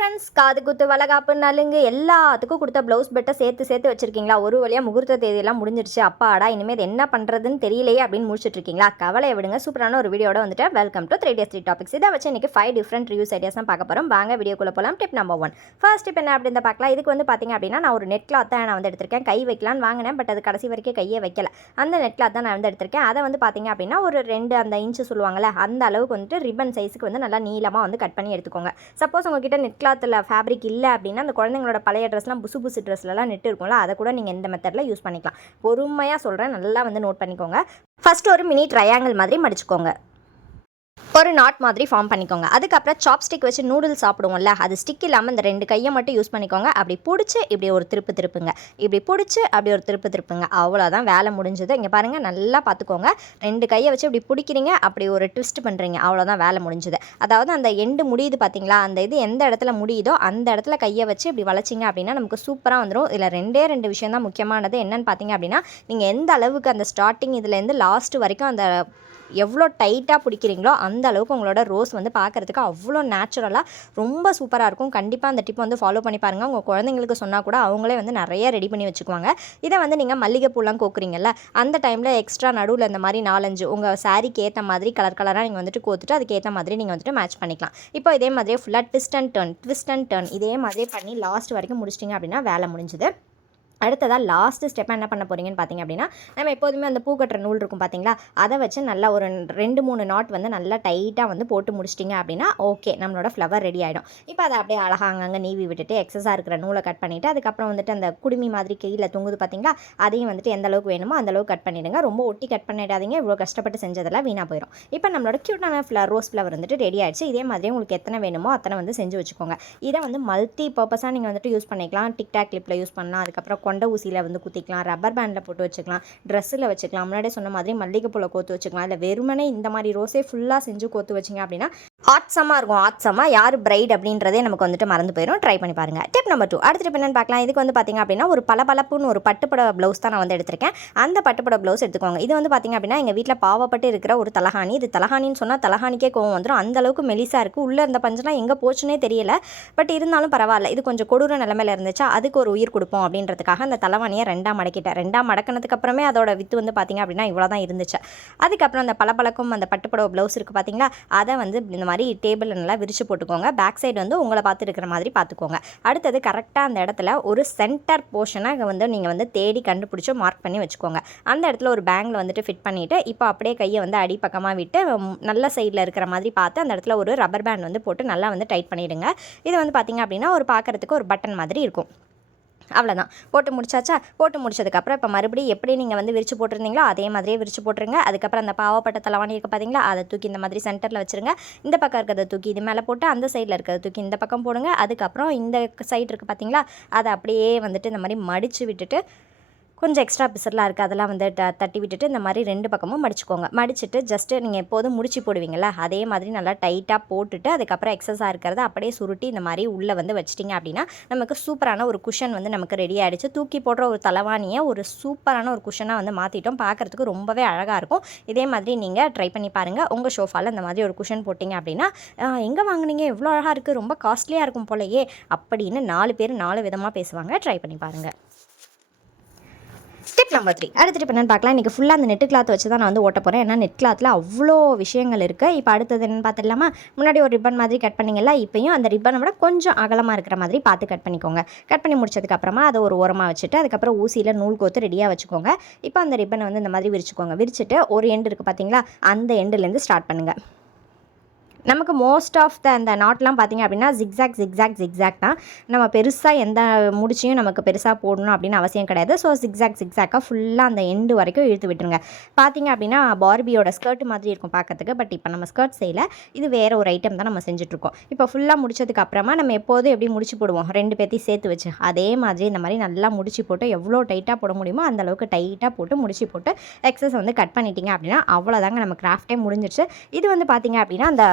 Friends காது குத்து வளகாப்பு நலுங்கு எல்லாத்துக்கும் கொடுத்த ப்ளவுஸ் பெட்டை சேர்த்து சேர்த்து வச்சுருக்கீங்களா? ஒரு வழியாக முகூர்த்த தேதியெல்லாம் முடிஞ்சிருச்சு. அப்பாடா இனிமேல் இது என்ன பண்ணுறதுன்னு தெரியலையே அப்படின்னு முடிச்சிட்டு இருக்கீங்களா கவலையை விடுங்க. சூப்பரான ஒரு வீடியோட வந்துட்டு welcome to three days three topics இதை வச்சு இன்றைக்கி ஃபைவ் டிஃப்ரெண்ட் ரிவ்யூஸ் ஐடியாஸ் தான் பார்க்க போகிறோம் வாங்க வீடியோக்குள்ள போகலாம் tip number one first tip என்ன அப்படின்னு பார்க்கலாம். இதுக்கு வந்து பார்த்தீங்க அப்படின்னா நான் ஒரு நெட் கிளாத் தான் நான் வந்து எடுத்திருக்கேன். கை வைக்கலான்னு வாங்கினேன் பட் அது கடைசி வரைக்கும் கையே வைக்கல. அந்த நெட் கிளாத் தான் நான் வந்து எடுத்திருக்கேன். அதை வந்து பார்த்தீங்க அப்படின்னா ஒரு ரெண்டு அந்த இன்ச்சு சொல்லுவாங்கல்ல அந்த அளவுக்கு வந்துட்டு ரிப்பன் சைஸுக்கு வந்து நல்லா நீளமாக வந்து கட் பண்ணி எடுத்துக்கோங்க. சப்போஸ் உங்ககிட்ட நெட் கிளாத்தில் ஃபேப்ரிக் இல்லை அப்படின்னா அந்த குழந்தைங்களோட பழைய ட்ரெஸ்லாம் புசு புசு ட்ரெஸ்லலாம் நெட் இருக்கும்ல அதை கூட நீங்கள் இந்த மெத்தடில் யூஸ் பண்ணிக்கலாம். பொறுமையாக சொல்கிறேன் நல்லா வந்து நோட் பண்ணிக்கோங்க. ஃபஸ்ட்டு ஒரு மினி ட்ரையாங்கிள் மாதிரி மடிச்சுக்கோங்க. ஒரு நாட் மாதிரி ஃபார்ம் பண்ணிக்கோங்க. அதுக்கப்புறம் சாப்ஸ்டிக் வச்சு நூடுல்ஸ் சாப்பிடுவோம்ல அது ஸ்டிக் இல்லாமல் இந்த ரெண்டு கையை மட்டும் யூஸ் பண்ணிக்கோங்க. அப்படி பிடிச்சி இப்படி ஒரு திருப்பு திருப்புங்க. இப்படி பிடிச்சி அப்படி ஒரு திருப்பு திருப்புங்க. அவ்வளோதான் வேலை முடிஞ்சது. இங்கே பாருங்கள் நல்லா பார்த்துக்கோங்க. ரெண்டு கையை வச்சு இப்படி பிடிக்கிறீங்க அப்படி ஒரு ட்விஸ்ட் பண்ணுறீங்க அவ்வளோதான் வேலை முடிஞ்சது. அதாவது அந்த எண்டு முடியுது பார்த்தீங்களா அந்த இது எந்த இடத்துல முடியுதோ அந்த இடத்துல கையை வச்சு இப்படி வளைச்சிங்க அப்படின்னா நமக்கு சூப்பராக வந்துடும் இதில் ரெண்டே ரெண்டு விஷயம் தான் முக்கியமானது. என்னன்னு பார்த்தீங்க அப்படின்னா நீங்கள் எந்த அளவுக்கு அந்த ஸ்டார்டிங் இதுலேருந்து லாஸ்ட் வரைக்கும் அந்த எவ்வளோ டைட்டாக பிடிக்கிறீங்களோ அந்த அளவுக்கு உங்களோட ரோஸ் வந்து பார்க்குறதுக்கு அவ்வளோ நேச்சுரலாக ரொம்ப சூப்பராக இருக்கும். கண்டிப்பாக அந்த டிப் வந்து ஃபாலோ பண்ணி பாருங்கள் உங்கள் குழந்தைங்களுக்கு சொன்னால் கூட அவங்களே வந்து நிறைய ரெடி பண்ணி வச்சுக்குவாங்க. இதை வந்து நீங்கள் மல்லிகைப்பூலாம் கோக்குறீங்கல்ல அந்த டைமில் எக்ஸ்ட்ரா நடுவில் இந்த மாதிரி நாலஞ்சு உங்கள் சாரீக்கு ஏற்ற மாதிரி கலர் கலராக நீங்கள் வந்துட்டு கோத்துட்டு அதுக்கேற்ற மாதிரி நீங்கள் வந்துட்டு மேட்ச் பண்ணிக்கலாம். இப்போ இதே மாதிரியே ஃபுல்லாக twist and turn twist and turn இதே மாதிரியே பண்ணி லாஸ்ட் வரைக்கும் முடிச்சிட்டிங்க அப்படின்னா வேலை முடிஞ்சுது. அடுத்ததாக லாஸ்ட் ஸ்டெப்பாக என்ன பண்ண போகிறீங்கன்னு பார்த்தீங்க அப்படின்னா நம்ம எப்போதுமே அந்த பூ கட்டுற நூல் இருக்கும் பார்த்தீங்களா அதை வச்சு நல்லா ஒரு ரெண்டு மூணு நாட் வந்து நல்லா டைட்டாக வந்து போட்டு முடிச்சிட்டிங்க அப்படின்னா ஓகே நம்மளோட ஃப்ளவர் ரெடி ஆகிடும் இப்போ அதை அப்படியே அழகாக அங்கங்கே நீவி விட்டுட்டு எக்ஸஸாக இருக்கிற நூலை கட் பண்ணிவிட்டு அதுக்கப்புறம் வந்துட்டு அந்த குடுமி மாதிரி கீழே தொங்குது பார்த்தீங்களா அதையும் வந்துட்டு எந்த அளவுக்கு வேணுமோ அந்த அளவுக்கு கட் பண்ணிவிடுங்க ரொம்ப ஒட்டி கட் பண்ணிடாதீங்க. இவ்வளோ கஷ்டப்பட்டு செஞ்சதெல்லாம் வீணாக போயிடும். இப்போ நம்மளோட க்யூட்டான ஃப்ளவர் ரோஸ் ஃப்ளவர் வந்துட்டு ரெடி ஆகிடுச்சு இதே மாதிரி உங்களுக்கு எத்தனை வேணுமோ அத்தனை வந்து செஞ்சு வச்சுக்கோங்க. இதை வந்து மல்டி பர்பஸாக நீங்கள் வந்துட்டு யூஸ் பண்ணிக்கலாம். டிக்டாக் கிளிப்பில் யூஸ் பண்ணலாம். அதுக்கப்புறம் கொண்ட ஊசியில் வந்து குத்திக்கலாம் ரப்பர் பேண்டில் போட்டு வச்சுக்கலாம் ட்ரெஸ்ஸில் வச்சுக்கலாம் முன்னாடியே சொன்ன மாதிரி மல்லிகைப்பூவில் கோத்து வச்சுக்கலாம். இல்லை வெறுமனே இந்த மாதிரி ரோஸே ஃபுல்லாக செஞ்சு கோத்து வச்சிங்க அப்படின்னா ஆட்சமாக இருக்கும். ஆட்சமாக யார் பிரைட் அப்படின்றதே நமக்கு வந்துட்டு மறந்து போயிடும் ட்ரை பண்ணி பாருங்கள் டிப் நம்பர் டூ அடுத்த டிப் என்னன்னு பார்க்கலாம். இதுக்கு வந்து பார்த்திங்க அப்படின்னா ஒரு பளபளப்புன்னு ஒரு பட்டுப்பட ப்ளவுஸ் தான் நான் வந்து எடுத்திருக்கேன். அந்த பட்டுப்பட ப்ளவுஸ் எடுத்துக்கோங்க. இது வந்து பார்த்திங்க அப்படின்னா எங்கள் வீட்டில் பாவப்பட்டு இருக்கிற ஒரு தலகாணி. இது தலகாணின்னு சொன்னால் தலகாணிக்கே கோவம் வந்துடும் அந்தளவுக்கு மெலிசாக இருக்குது உள்ளே இருந்த பஞ்செலாம் எங்கே போச்சுன்னே தெரியல. பட் இருந்தாலும் பரவாயில்ல. இது கொஞ்சம் கொடூர நிலமையில இருந்துச்சா அதுக்கு ஒரு உயிர் கொடுப்போம் அப்படின்றதுக்காக அந்த தலைவாணியை ரெண்டாக மடக்கிட்டேன். ரெண்டாக மடக்கினதுக்கு அப்புறமே அதோட வித்து வந்து பார்த்திங்க அப்படின்னா இவ்வளோ தான் இருந்துச்சு. அதுக்கப்புறம் அந்த பளபளக்கும் அந்த பட்டுப்படவை ப்ளவுஸ் இருக்குது பார்த்திங்களா அதை வந்து இந்த மாதிரி டேபிள் நல்லா விரித்து போட்டுக்கோங்க. பேக் சைடு வந்து உங்களை பார்த்து இருக்கிற மாதிரி பார்த்துக்கோங்க. அடுத்தது கரெக்டாக அந்த இடத்துல ஒரு சென்டர் போர்ஷனை வந்து நீங்கள் வந்து தேடி கண்டுபிடிச்சி மார்க் பண்ணி வச்சுக்கோங்க. அந்த இடத்துல ஒரு பேங்கில் வந்துட்டு ஃபிட் பண்ணிவிட்டு இப்போ அப்படியே கையை வந்து அடிப்பக்கமாக விட்டு நல்ல சைடில் இருக்கிற மாதிரி பார்த்து அந்த இடத்துல ஒரு ரப்பர் பேண்ட் வந்து போட்டு நல்லா வந்து டைட் பண்ணிவிடுங்க இது வந்து பார்த்திங்க அப்படின்னா ஒரு பார்க்குறதுக்கு ஒரு பட்டன் மாதிரி இருக்கும். அவ்வளோதான் போட்டு முடிச்சாச்சா? போட்டு முடிச்சதுக்கப்புறம் இப்போ மறுபடியும் எப்படி நீங்கள் வந்து விரிச்சு போட்டிருந்தீங்களோ அதே மாதிரியே விரிச்சு போட்டுருங்க. அதுக்கப்புறம் அந்த பாவப்பட்ட தலைவாணி இருக்க பார்த்தீங்களா அதை தூக்கி இந்த மாதிரி சென்டரில் வச்சுருங்க. இந்த பக்கம் இருக்கிறத தூக்கி இது மேலே போட்டு அந்த சைடில் இருக்கிறத தூக்கி இந்த பக்கம் போடுங்க. அதுக்கப்புறம் இந்த சைடு இருக்குது பார்த்தீங்களா அதை அப்படியே வந்துட்டு இந்த மாதிரி மடித்து விட்டுட்டு கொஞ்சம் எக்ஸ்ட்ரா பிசர்லாம் இருக்குது அதெல்லாம் வந்து த தட்டி விட்டுட்டு இந்த மாதிரி ரெண்டு பக்கமும் மடிச்சுக்கோங்க. மடிச்சுட்டு ஜஸ்ட்டு நீங்கள் எப்போதும் முடிச்சு போடுவீங்கள்ல அதே மாதிரி நல்லா டைட்டாக போட்டுட்டு அதுக்கப்புறம் எக்ஸஸாக இருக்கிறத அப்படியே சுருட்டி இந்த மாதிரி உள்ளே வந்து வச்சிட்டிங்க அப்படின்னா நமக்கு சூப்பரான ஒரு குஷன் வந்து நமக்கு ரெடி ஆகிடுச்சு தூக்கி போடுற ஒரு தலைவாணியை ஒரு சூப்பரான ஒரு குஷனாக வந்து மாற்றிட்டோம் பார்க்குறதுக்கு ரொம்பவே அழகாக இருக்கும். இதே மாதிரி நீங்கள் ட்ரை பண்ணி பாருங்கள் உங்கள் ஷோஃபாவில் இந்த மாதிரி ஒரு குஷன் போட்டிங்க அப்படின்னா எங்கே வாங்குனீங்க? எவ்வளோ அழகாக இருக்குது ரொம்ப காஸ்ட்லியாக இருக்கும் போலயே. அப்படின்னு நாலு பேர் நாலு விதமாக பேசுவாங்க. ட்ரை பண்ணி பாருங்கள் ஸ்டெப் நம்பர் த்ரீ அடுத்த டிப் என்னன்னு பார்க்கலாம். இன்றைக்கி ஃபுல்லாக அந்த நெட் கிளாத் வச்சு தான் நான் வந்து ஓட்ட போகிறேன் ஏன்னா நெட் கிளாத்தில் அவ்வளோ விஷயங்கள் இருக்குது இப்போ அடுத்தது என்னென்னு பார்த்துடலாமா? முன்னாடி ஒரு ரிப்பன் மாதிரி கட் பண்ணிங்கல்ல இப்போயும் அந்த ரிப்பனை விட கொஞ்சம் அகலமாக இருக்கிற மாதிரி பார்த்து கட் பண்ணிக்கோங்க. கட் பண்ணி முடிச்சதுக்கப்புறமா அதை ஒரு ஓரமாக வச்சுட்டு அதுக்கப்புறம் ஊசியில் நூல் கோத்து ரெடியாக வச்சுக்கோங்க. இப்போ அந்த ரிப்பனை வந்து இந்த மாதிரி விரிச்சுக்கோங்க. விரிச்சுட்டு ஒரு எண்டு இருக்குது பார்த்தீங்களா அந்த எண்டுலேருந்து ஸ்டார்ட் பண்ணுங்கள் நமக்கு மோஸ்ட் ஆஃப் த அந்த நாட்லாம் பார்த்தீங்க அப்படின்னா ஜிக்ஸாக் ஜிக்ஸாக் ஜிக்ஸாக் தான். நம்ம பெருசாக எந்த முடிச்சியும் நமக்கு பெருசாக போடணும் அப்படின்னு அவசியம் கிடையாது. ஸோ ஜிக்ஸாக் ஜிக்ஸாக்காக ஃபுல்லாக அந்த எண்டு வரைக்கும் இழுத்து விட்டுருங்க. பார்த்தீங்க அப்படின்னா பார்பியோட ஸ்கர்ட் மாதிரி இருக்கும் பார்க்கறதுக்கு. பட் இப்போ நம்ம ஸ்கர்ட் செய்யல. இது வேறு ஒரு ஐட்டம் தான் நம்ம செஞ்சுட்ருக்கோம். இப்போ ஃபுல்லாக முடிச்சதுக்கு அப்புறமா நம்ம எப்போதும் எப்படி முடிச்சு போடுவோம்? ரெண்டு பேர்த்தையும் சேர்த்து வச்சு. அதே மாதிரி இந்த மாதிரி நல்லா முடிச்சு போட்டு எவ்வளோ டைட்டாக போட முடியுமோ அந்த அளவுக்கு டைட்டாக போட்டு முடிச்சு போட்டு எக்ஸஸ் வந்து கட் பண்ணிட்டீங்க அப்படின்னா அவ்வளோதாங்க நம்ம கிராஃப்டே முடிஞ்சிருச்சு. இது வந்து பார்த்தீங்க அப்படின்னா அந்த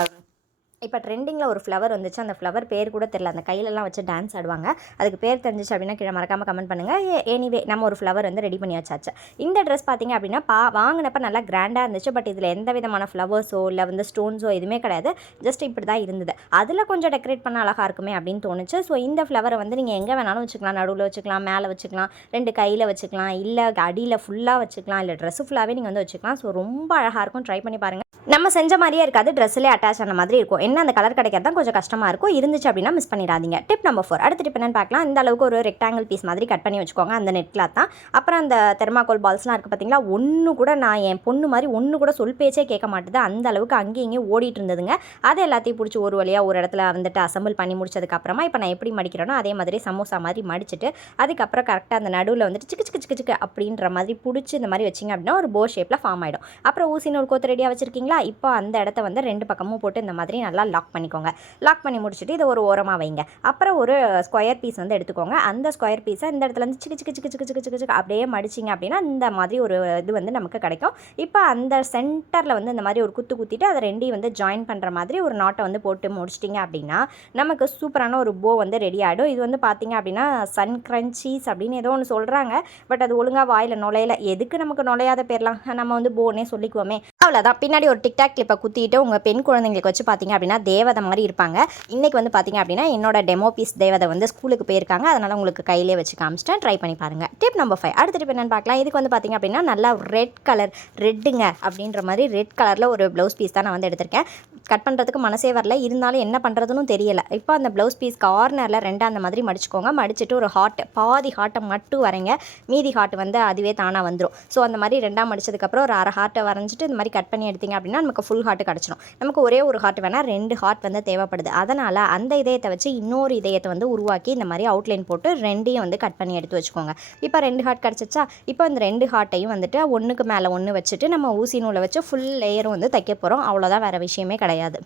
இப்போ ட்ரெண்டிங்கில் ஒரு ஃப்ளவர் வந்துச்சு. அந்த ஃப்ளவர் பேர் கூட தெரியல. அந்த கையிலலாம் வச்சு டான்ஸ் ஆடுவாங்க. அதுக்கு பேர் தெரிஞ்சிச்சு அப்படின்னா கீழே மறக்காமல் கமெண்ட் பண்ணுங்கள் எனிவே நம்ம ஒரு ஃப்ளவர் வந்து ரெடி பண்ணி வச்சாச்சு இந்த ட்ரெஸ் பார்த்தீங்க அப்படின்னா பா வாங்கினப்ப நல்லா கிராண்டாக இருந்துச்சு. பட் இதில் எந்த விதமான ஃப்ளவர்ஸோ இல்லை வந்து ஸ்டோன்ஸோ எதுவுமே கிடையாது. ஜஸ்ட் இப்படி தான் இருந்தது. அதில் கொஞ்சம் டெக்கரேட் பண்ண அழகாக இருக்குமே அப்படின்னு தோணுச்சு. ஸோ இந்த ஃப்ளவரை வந்து நீங்கள் எங்கே வேணாலும் வச்சுக்கலாம். நடுவில் வச்சுக்கலாம் மேலே வச்சுக்கலாம் ரெண்டு கையில் வச்சுக்கலாம் இல்லை அடியில் ஃபுல்லாக வச்சுக்கலாம் இல்லை ட்ரெஸ்ஸு ஃபுல்லாகவே நீங்கள் வந்து வச்சுக்கலாம். ஸோ ரொம்ப அழகாக இருக்கும். ட்ரை பண்ணி பாருங்கள் நம்ம செஞ்ச மாதிரியே இருக்காது. ட்ரெஸ்ஸில் அட்டாச் ஆன மாதிரி இருக்கும். என்ன அந்த கலர் கிடைக்கிறது தான் கொஞ்சம் கஷ்டமாக இருக்கும். இருந்துச்சு அப்படின்னா மிஸ் பண்ணிடாதீங்க. டிப் நம்பர் ஃபோர் அடுத்த டிப் என்னன்னு பார்க்கலாம். இந்த அளவுக்கு ஒரு ரெக்டாங்கிள் பீஸ் மாதிரி கட் பண்ணி வச்சுக்கோங்க. அந்த நெட் கிளாத் தான். அப்புறம் அந்த தெர்மாக்கோல் பால்ஸ்லாம் இருக்குது பார்த்தீங்களா ஒன்று கூட நான் என் பொண்ணு மாதிரி ஒன்று கூட சொல் பேச்சே கேட்க மாட்டுது. அந்த அளவுக்கு அங்கேயும் இங்கேயும் ஓடிட்டு இருந்ததுங்க. அதை எல்லாத்தையும் பிடிச்சி ஒரு வழியாக ஒரு இடத்துல வந்துட்டு அசம்பிள் பண்ணி முடிச்சதுக்கப்புறமா இப்போ நான் எப்படி மடிக்கிறேனோ அதே மாதிரி சமோசா மாதிரி மடிச்சுட்டு அதுக்கப்புறம் கரெக்டாக அந்த நடுவில் வந்துட்டு சிக்கு சிக்கு சிக்கு சிக்கு அப்படின்ற மாதிரி பிடிச்சி இந்த மாதிரி வச்சிங்க அப்படின்னா ஒரு போ ஷேப்பில் ஃபார்ம் ஆகிடும் அப்புறம் ஊசி நூல் கோத்து ரெடியாக வச்சுருக்கீங்களா? இப்போ அந்த இடத்த வந்து ரெண்டு பக்கமும் போட்டு இந்த மாதிரி நல்லா லாக் பண்ணிக்கோங்க. லாக் பண்ணி முடிச்சுட்டு இதை ஒரு ஓரமாக வைங்க. அப்புறம் ஒரு ஸ்கொயர் பீஸ் வந்து எடுத்துக்கோங்க. அந்த ஸ்கொயர் பீஸை இந்த இடத்துல வந்து சிக்கு சிக்கு சிக்கு சிக்கு சிக்கு சிக்கு சிக்கு அப்படியே மடிச்சிங்க அப்படின்னா இந்த மாதிரி ஒரு இது வந்து நமக்கு கிடைக்கும். இப்போ அந்த சென்டரில் வந்து இந்த மாதிரி ஒரு குத்து குத்திட்டு அதை ரெண்டையும் வந்து ஜாயின் பண்ணுற மாதிரி ஒரு நாட்டை வந்து போட்டு முடிச்சிட்டிங்க அப்படின்னா நமக்கு சூப்பரான ஒரு போ வந்து ரெடி ஆகிடும் இது வந்து பார்த்திங்க அப்படின்னா சன் கிரன்ச்சீஸ் அப்படின்னு ஏதோ ஒன்று சொல்கிறாங்க பட் அது ஒழுங்காக வாயில் நுழையல. எதுக்கு நமக்கு நுழையாத பேர்லாம்? நம்ம வந்து போனே சொல்லிக்குவோமே. அவ்வளோதான் பின்னாடி ஒரு டிக்டாக் கிளிப்பை குத்திட்டு உங்கள் பெண் குழந்தைங்களுக்கு வச்சு பார்த்தீங்க அப்படின்னா தேவதை மாதிரி இருப்பாங்க. இன்றைக்கி வந்து பார்த்தீங்க அப்படின்னா என்னோட டெமோ பீஸ் தேவதை வந்து ஸ்கூலுக்கு போயிருக்காங்க. அதனால் உங்களுக்கு கையிலே வச்சு காமிச்சிட்டேன். ட்ரை பண்ணி பாருங்கள் டிப் நம்பர் ஃபைவ் அடுத்த டிப் என்னென்னு பார்க்கலாம் இதுக்கு வந்து பார்த்தீங்க அப்படின்னா நல்லா ரெட் கலர் ரெட்டுங்க அப்படின்ற மாதிரி ரெட் கலரில் ஒரு ப்ளவுஸ் பீஸ் தான் நான் வந்து எடுத்திருக்கேன். கட் பண்ணுறதுக்கு மனசே வரல. இருந்தாலும் என்ன பண்ணுறதுன்னு தெரியல. இப்போ அந்த ப்ளவுஸ் பீஸ் கார்னரில் ரெண்டாக அந்த மாதிரி மடிச்சுக்கோங்க. மடிச்சுட்டு ஒரு ஹாட் பாதி ஹார்ட்டை மட்டும் வரைங்க. மீதி ஹார்ட் வந்து அதுவே தானாக வந்துடும் ஸோ அந்த மாதிரி ரெண்டாக மடிச்சதுக்கப்புறம் ஒரு அரை ஹார்ட்டை வரைஞ்சிட்டு இந்த மாதிரி கட் பண்ணி எடுத்தீங்க அப்படின்னா நமக்கு ஃபுல் ஹார்ட் கிடச்சிடும் நமக்கு ஒரே ஒரு ஹார்ட் வேணால் ரெண்டு ஹார்ட் வந்து தேவைப்படுது. அதனால் அந்த இதயத்தை வச்சு இன்னொரு இதயத்தை வந்து உருவாக்கி இந்த மாதிரி அவுட்லைன் போட்டு ரெண்டையும் வந்து கட் பண்ணி எடுத்து வச்சுக்கோங்க. இப்போ ரெண்டு ஹார்ட் கிடச்சிச்சா? இப்போ அந்த ரெண்டு ஹார்ட்டையும் வந்துட்டு ஒன்றுக்கு மேலே ஒன்று வச்சுட்டு நம்ம ஊசி நூலை வச்சு ஃபுல் லேயரும் வந்து தைக்க போகிறோம் அவ்வளோதான் வேறு விஷயமே கிடையாது.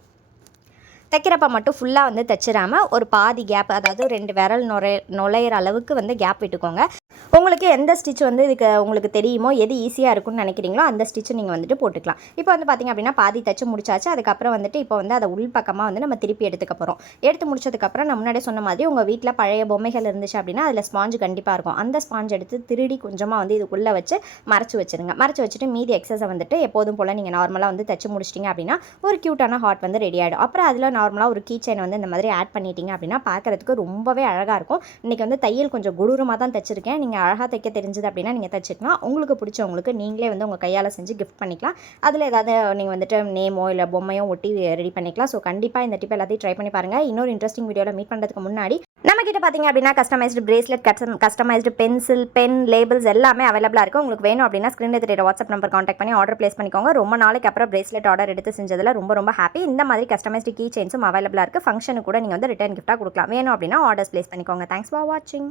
தைக்கிறப்ப மட்டும் ஃபுல்லாக வந்து தைச்சிடாமல் ஒரு பாதி கேப் அதாவது ரெண்டு விரல் நுழை நுழையிற அளவுக்கு வந்து கேப் விட்டுக்கோங்க. உங்களுக்கு எந்த ஸ்டிச் வந்து இதுக்கு உங்களுக்கு தெரியுமோ எது ஈஸியாக இருக்கும்னு நினைக்கிறீங்களோ அந்த ஸ்டிச்சை நீங்கள் வந்துட்டு போட்டுக்கலாம். இப்போ வந்து பார்த்திங்க அப்படின்னா பாதி தச்சு முடிச்சாச்சு. அதுக்கப்புறம் வந்துட்டு இப்போ வந்து அதை உள் பக்கமாக வந்து நம்ம திருப்பி எடுத்துக்க போகிறோம் எடுத்து முடிச்சதுக்கப்புறம் நான் முன்னாடியே சொன்ன மாதிரி உங்கள் வீட்டில் பழைய பொம்மைகள் இருந்துச்சு அப்படின்னா அதில் ஸ்பாஞ்சு கண்டிப்பாக இருக்கும். அந்த ஸ்பாஞ்ச் எடுத்து திருடி கொஞ்சமாக வந்து இதுக்குள்ளே வச்சு மறைச்சி வச்சுருங்க. மறைச்சி வச்சுட்டு மீதி எக்ஸஸை வந்துட்டு எப்போதும் போல் நீங்கள் நார்மலாக வந்து தச்சு முடிச்சிட்டிங்க அப்படின்னா ஒரு க்யூட்டான ஹாட் வந்து ரெடி ஆகிடும் அப்புறம் அதில் நார்மலாக ஒரு கீ செயின் வந்து இந்த மாதிரி ஆட் பண்ணிட்டீங்க அப்படின்னா பார்க்குறதுக்கு ரொம்பவே அழகாக இருக்கும். இன்றைக்கி வந்து தையல் கொஞ்சம் குடூரமாக தான் தைச்சிருக்கேன். நீங்கள் அழகாக தைக்க தெரிஞ்சது அப்படின்னா நீங்கள் தைச்சிக்கலாம். உங்களுக்கு பிடிச்சவங்களுக்கு நீங்களே வந்து உங்கள் கையால் செஞ்சு கிஃப்ட் பண்ணிக்கலாம். அதில் ஏதாவது நீங்கள் வந்துட்டு நேமோ இல்லை பொம்மையோ ஒட்டி ரெடி பண்ணிக்கலாம். ஸோ கண்டிப்பாக இந்த டிப் எல்லாத்தையும் ட்ரை பண்ணி பாருங்கள் இன்னொரு இன்ட்ரெஸ்டிங் வீடியோவில் மீட் பண்ணுறதுக்கு முன்னாடி நம்ம கிட்ட பார்த்தீங்க அப்படின்னா customized bracelet custom customized pencil pen labels எல்லாமே அவைலபிளாக இருக்குது உங்களுக்கு வேணும் அப்படின்னா ஸ்க்ரீனில் தெரியற வாட்ஸ்அப் நம்பர் காண்டாக்ட் பண்ணி ஆர்டர் ப்ளேஸ் பண்ணிக்கோங்க. ரொம்ப நாளைக்கு அப்புறம் பிரேஸ்லெட் ஆர்டர் எடுத்து செஞ்சதில் ரொம்ப ரொம்ப ஹாப்பி இந்த மாதிரி கஸ்டமைஸ்டு கீ செயின்ஸும் அவைலபிளாக இருக்குது ஃபங்க்ஷனுக்கு கூட நீங்கள் வந்து ரிட்டர்ன் கிஃப்ட்டாக கொடுக்கலாம். வேணும் அப்படின்னா ஆர்டர்ஸ் ப்ளேஸ் பண்ணிக்கோங்க. தேங்க்ஸ் ஃபார் வாட்சிங்